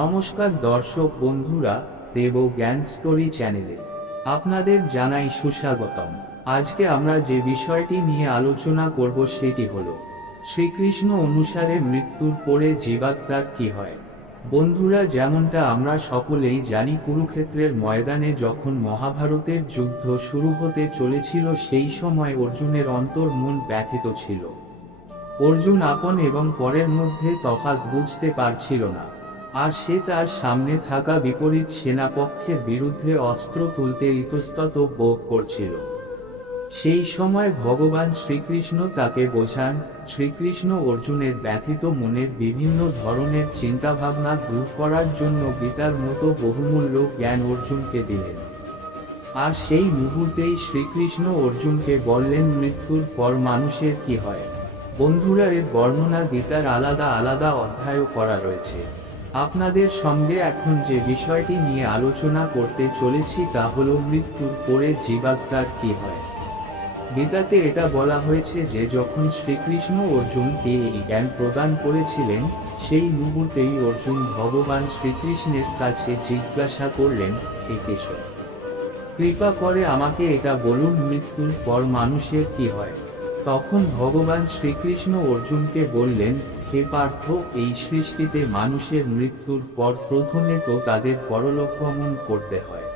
নমস্কার দর্শক বন্ধুরা, দেব জ্ঞান স্টোরি চ্যানেলে আপনাদের জানাই সুস্বাগতম। আজকে আমরা যে বিষয়টি নিয়ে আলোচনা করব সেটি হলো শ্রীকৃষ্ণ অনুসারে মৃত্যুর পরে জীবাত্মার কি হয়। বন্ধুরা, যেমনটা আমরা সকলেই জানি, কুরুক্ষেত্রের ময়দানে যখন মহাভারতের যুদ্ধ শুরু হতে চলেছিল সেই সময় অর্জুনের অন্তর মন ব্যথিত ছিল। অর্জুন আপন এবং পরের মধ্যে তফাৎ বুঝতে পারছিল না, আর সে তার সামনে থাকা বিপরীত সেনাপক্ষের বিরুদ্ধে অস্ত্র তুলতে ইতস্তত বোধ করছিল। সেই সময় ভগবান শ্রীকৃষ্ণ তাকে বোঝান। শ্রীকৃষ্ণ অর্জুনের ব্যথিত মনের বিভিন্ন ধরনের চিন্তাভাবনা দূর করার জন্য গীতার মতো বহুমূল্য জ্ঞান অর্জুনকে দিলেন। আর সেই মুহূর্তেই শ্রীকৃষ্ণ অর্জুনকে বললেন, মৃত্যুর পর মানুষের কি হয়। বন্ধুরা, এর বর্ণনা গীতার আলাদা আলাদা অধ্যায়ও করা রয়েছে। আপনাদের সঙ্গে এখন যে বিষয়টি নিয়ে আলোচনা করতে চলেছি তা হল মৃত্যুর পরে জীবাত্মার কি হয়। গীতাতে এটা বলা হয়েছে যে যখন শ্রীকৃষ্ণ অর্জুনকে এই জ্ঞান প্রদান করেছিলেন, সেই মুহূর্তেই অর্জুন ভগবান শ্রীকৃষ্ণের কাছে জিজ্ঞাসা করলেন, হে কেশব, কৃপা করে আমাকে এটা বলুন, মৃত্যুর পর মানুষের কি হয়। তখন ভগবান শ্রীকৃষ্ণ অর্জুনকে বললেন, হে পার্থ, এই সৃষ্টিতে মানুষের মৃত্যুর পর প্রথমে তো তাদের পরলোক গমন করতে হয়।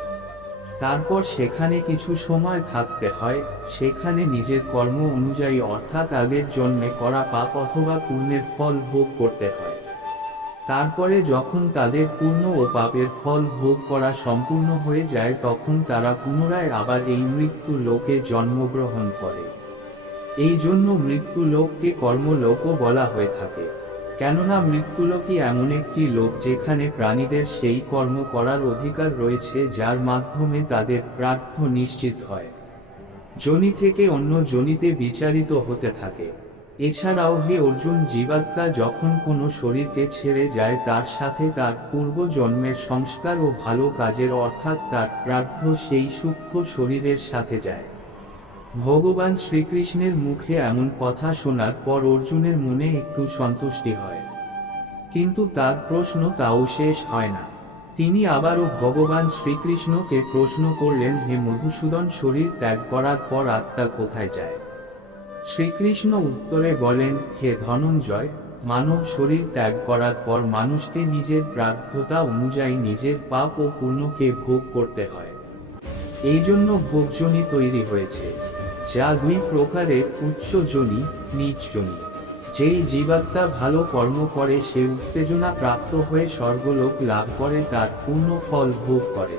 তারপর সেখানে কিছু সময় থাকতে হয়, সেখানে নিজের কর্ম অনুযায়ী অর্থাৎ আগের জন্মে করা পাপ অথবা পুণ্যের ফল ভোগ করতে হয়। তারপরে যখন তাদের পুণ্য ও পাপের ফল ভোগ করা সম্পূর্ণ হয়ে যায়, তখন তারা পুনরায় আবার এই মৃত্যু লোকে জন্মগ্রহণ করে। এই জন্য মৃত্যু লোককে কর্মলোকও বলা হয়ে থাকে। কেননা মৃত্যুলোকই এমন একটি লোক যেখানে প্রাণীদের সেই কর্ম করার অধিকার রয়েছে যার মাধ্যমে তাদের প্রার্থ নিশ্চিত হয়, যোনি থেকে অন্য যোনিতে বিচারিত হতে থাকে। এছাড়াও হে অর্জুন, জীবাত্মা যখন কোনো শরীরকে ছেড়ে যায়, তার সাথে তার পূর্ব জন্মের সংস্কার ও ভালো কাজের অর্থাৎ তার প্রার্থ সেই সূক্ষ্ম শরীরের সাথে যায়। ভগবান শ্রীকৃষ্ণের মুখে এমন কথা শোনার পর অর্জুনের মনে একটু সন্তুষ্টি হয়, কিন্তু তার প্রশ্ন তাও শেষ হয় না। তিনি আবারও ভগবান শ্রীকৃষ্ণকে প্রশ্ন করলেন, হে মধুসূদন, শরীর ত্যাগ করার পর আত্মা কোথায় যায়। শ্রীকৃষ্ণ উত্তরে বলেন, হে ধনঞ্জয়, মানব শরীর ত্যাগ করার পর মানুষকে নিজের প্রার্থতা অনুযায়ী নিজের পাপ ও পুণ্যকে ভোগ করতে হয়। এই জন্য ভোগযোনি তৈরি হয়েছে, যা দুই প্রকারের, উচ্চ যোনি, নীচ যোনি। যেই জীবাত্মা ভালো কর্ম করে সে উত্তেজনা প্রাপ্ত হয়ে স্বর্গলোক লাভ করে, তার পূর্ণ ফল ভোগ করে।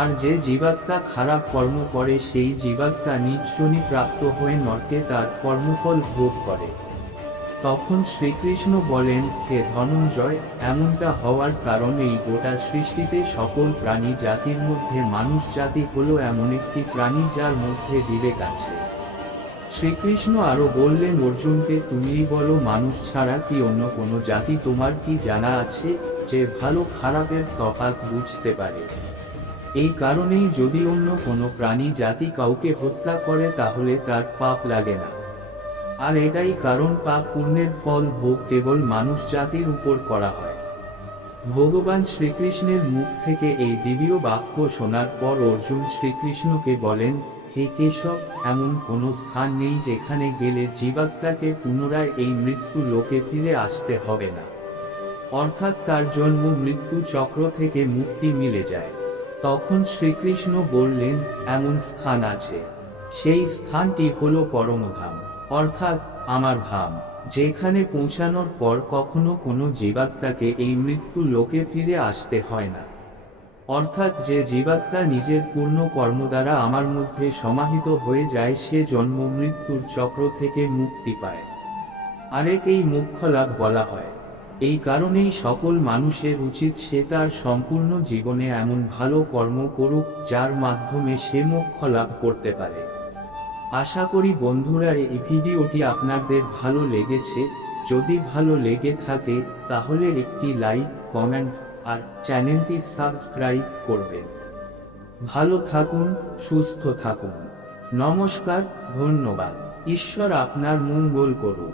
আর যে জীবাত্মা খারাপ কর্ম করে সেই জীবাত্মা নীচ যোনি প্রাপ্ত হয়ে নরকে তার কর্মফল ভোগ করে। তখন শ্রীকৃষ্ণ বলেন, হে ধনঞ্জয়, এমনটা হওয়ার কারণ এই গোটা সৃষ্টিতে সকল প্রাণী জাতির মধ্যে মানুষ জাতি হলো এমন একটি প্রাণী যার মধ্যে বিবেক আছে। শ্রীকৃষ্ণ আরো বললেন অর্জুনকে, তুমিই বলো, মানুষ ছাড়া কি অন্য কোনো জাতি তোমার কি জানা আছে যে ভালো খারাপের তফাৎ বুঝতে পারে। এই কারণেই যদি অন্য কোনো প্রাণী জাতি কাউকে হত্যা করে তাহলে তার পাপ লাগে না। আর এটাই কারণ পাপ পুণ্যের ফল ভোগ কেবল মানুষ জাতির উপর করা হয়। ভগবান শ্রীকৃষ্ণের মুখ থেকে এই দিব্য বাক্য শোনার পর অর্জুন শ্রীকৃষ্ণকে বলেন, হে কেশব, এমন কোনো স্থান নেই যেখানে গেলে জীবাত্মাকে পুনরায় এই মৃত্যু লোকে ফিরে আসতে হবে না, অর্থাৎ তার জন্ম মৃত্যু চক্র থেকে মুক্তি মিলে যায়। তখন শ্রীকৃষ্ণ বললেন, এমন স্থান আছে, সেই স্থানটি হলো পরমধাম, অর্থাৎ আমার ধাম, যেখানে পৌঁছানোর পর কখনো কোনো জীবাত্মাকে এই মৃত্যু লোকে ফিরে আসতে হয় না। অর্থাৎ যে জীবাত্মা নিজের পূর্ণ কর্ম দ্বারা আমার মধ্যে সমাহিত হয়ে যায় সে জন্ম মৃত্যুর চক্র থেকে মুক্তি পায়। আরেকেই মোক্ষলাভ বলা হয়। এই কারণেই সকল মানুষের উচিত সে তার সম্পূর্ণ জীবনে এমন ভালো কর্ম করুক যার মাধ্যমে সে মোক্ষ লাভ করতে পারে। আশা করি বন্ধুরা এই ভিডিওটি আপনাদের ভালো লেগেছে। যদি ভালো লেগে থাকে তাহলে একটি লাইক, কমেন্ট আর চ্যানেলটি সাবস্ক্রাইব করবেন। ভালো থাকুন, সুস্থ থাকুন। নমস্কার, ধন্যবাদ। ঈশ্বর আপনার মঙ্গল করুন।